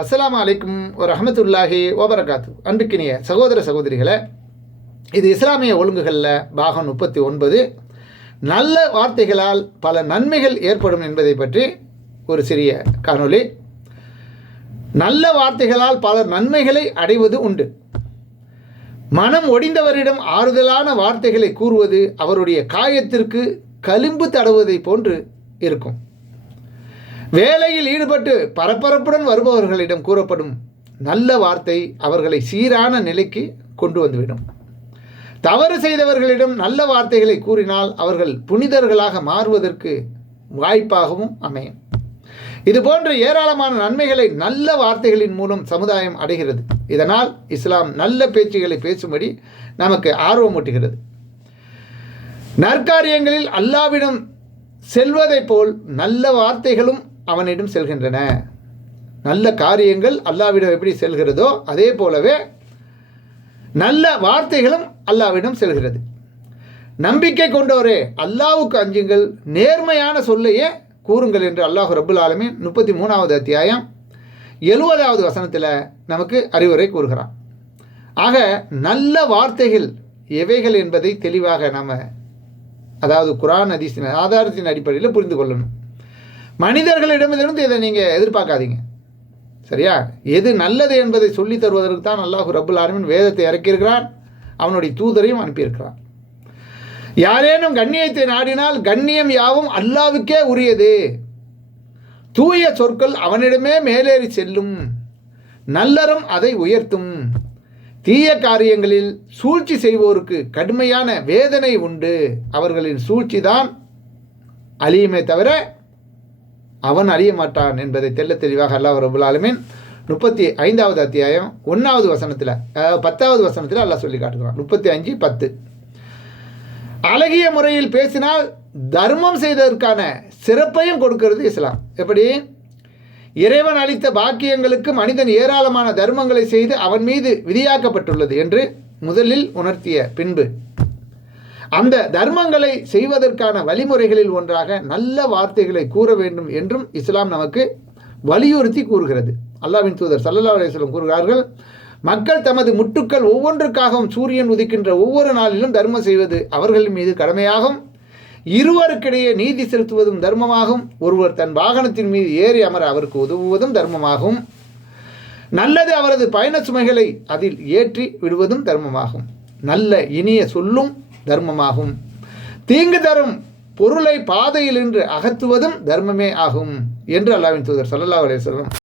அஸ்ஸலாமு அலைக்கும் வரஹ்மத்துல்லாஹி வபரகாத்து. அன்புக்கினிய சகோதர சகோதரிகளை, இது இஸ்லாமிய ஒழுங்குகளில் பாகம் 39, நல்ல வார்த்தைகளால் பல நன்மைகள் ஏற்படும் என்பதை பற்றி ஒரு சிறிய காணொளி. நல்ல வார்த்தைகளால் பல நன்மைகளை அடைவது உண்டு. மனம் ஒடிந்தவரிடம் ஆறுதலான வார்த்தைகளை கூறுவது அவருடைய காயத்திற்கு களிம்பு தடவுவதை போன்று இருக்கும். வேலையில் ஈடுபட்டு பரபரப்புடன் வருபவர்களிடம் கூறப்படும் நல்ல வார்த்தை அவர்களை சீரான நிலைக்கு கொண்டு வந்துவிடும். தவறு செய்தவர்களிடம் நல்ல வார்த்தைகளை கூறினால் அவர்கள் புனிதர்களாக மாறுவதற்கு வாய்ப்பாகவும் அமையும். இதுபோன்ற ஏராளமான நன்மைகளை நல்ல வார்த்தைகளின் மூலம் சமுதாயம் அடைகிறது. இதனால் இஸ்லாம் நல்ல பேச்சுகளை பேசும்படி நமக்கு ஆர்வமூட்டுகிறது. நற்காரியங்களில் அல்லாவிடம் செல்வதைப் போல் நல்ல வார்த்தைகளும் அவனிடம் செல்கின்றன. நல்ல காரியங்கள் அல்லாவிடம் எப்படி செல்கிறதோ அதே போலவே நல்ல வார்த்தைகளும் அல்லாவிடம் செல்கிறது. நம்பிக்கை கொண்டவரே, அல்லாவுக்கு அஞ்சுங்கள், நேர்மையான சொல்லையே கூறுங்கள் என்று அல்லாஹ் ரப்புல் ஆலமீன் 33வது அத்தியாயம் 70வது வசனத்தில் நமக்கு அறிவுரை கூறுகிறான். ஆக நல்ல வார்த்தைகள் எவைகள் என்பதை தெளிவாக அதாவது குர்ஆன் ஹதீஸின் ஆதாரத்தின் அடிப்படையில் புரிந்து கொள்ளணும். மனிதர்களிடமிருந்து இதை நீங்கள் எதிர்பார்க்காதீங்க, சரியா? எது நல்லது என்பதை சொல்லி தருவதற்கு தான் அல்லாஹ் ரப்புல் ஆலமீன் வேதத்தை இறக்கியிருக்கிறான், அவனுடைய தூதரையும் அனுப்பியிருக்கிறான். யாரேனும் கண்ணியத்தை நாடினால் கண்ணியம் யாவும் அல்லாவுக்கே உரியது. தூய சொற்கள் அவனிடமே மேலேறி செல்லும், நல்லறம் அதை உயர்த்தும். தீய காரியங்களில் சூழ்ச்சி செய்வோருக்கு கடுமையான வேதனை உண்டு. அவர்களின் சூழ்ச்சி தான் அழியுமே தவிர அவன் அறிய மாட்டான் என்பதை தெல்ல தெளிவாக அல்லாஹ் ரப்புல் ஆலமீன் 35வது அத்தியாயம் 1வது வசனத்தில் 10வது வசனத்தில் அல்லாஹ் சொல்லி காட்டுகிறான். 35:10. அழகிய முறையில் பேசினால் தர்மம் செய்ததற்கான சிறப்பையும் கொடுக்கிறது இஸ்லாம். எப்படி? இறைவன் அளித்த பாக்கியங்களுக்கு மனிதன் ஏராளமான தர்மங்களை செய்து அவன் மீது விதியாக்கப்பட்டுள்ளது என்று முதலில் உணர்த்திய பின்பு அந்த தர்மங்களை செய்வதற்கான வழிமுறைகளில் ஒன்றாக நல்ல வார்த்தைகளை கூற வேண்டும் என்றும் இஸ்லாம் நமக்கு வலியுறுத்தி கூறுகிறது. அல்லாஹ்வின் தூதர் ஸல்லல்லாஹு அலைஹி வஸல்லம் கூறுகிறார்கள், மக்கள் தமது முட்டுக்கள் ஒவ்வொன்றுக்காகவும் சூரியன் உதிக்கின்ற ஒவ்வொரு நாளிலும் தர்மம் செய்வது அவர்களின் மீது கடமையாகும். இருவருக்கிடையே நீதி செலுத்துவதும் தர்மமாகும். ஒருவர் தன் வாகனத்தின் மீது ஏறி அமர அவருக்கு உதவுவதும் தர்மமாகும். நல்லது அவரது பயண சுமைகளை அதில் ஏற்றி விடுவதும் தர்மமாகும். நல்ல இனிய சொல்லும் தர்மமாகும். தீங்கு தரும் பொருளை பாதையில் நின்று அகற்றுவதும் தர்மமே ஆகும் என்று அல்லாஹ்வின் தூதர் ஸல்லல்லாஹு அலைஹி வஸல்லம்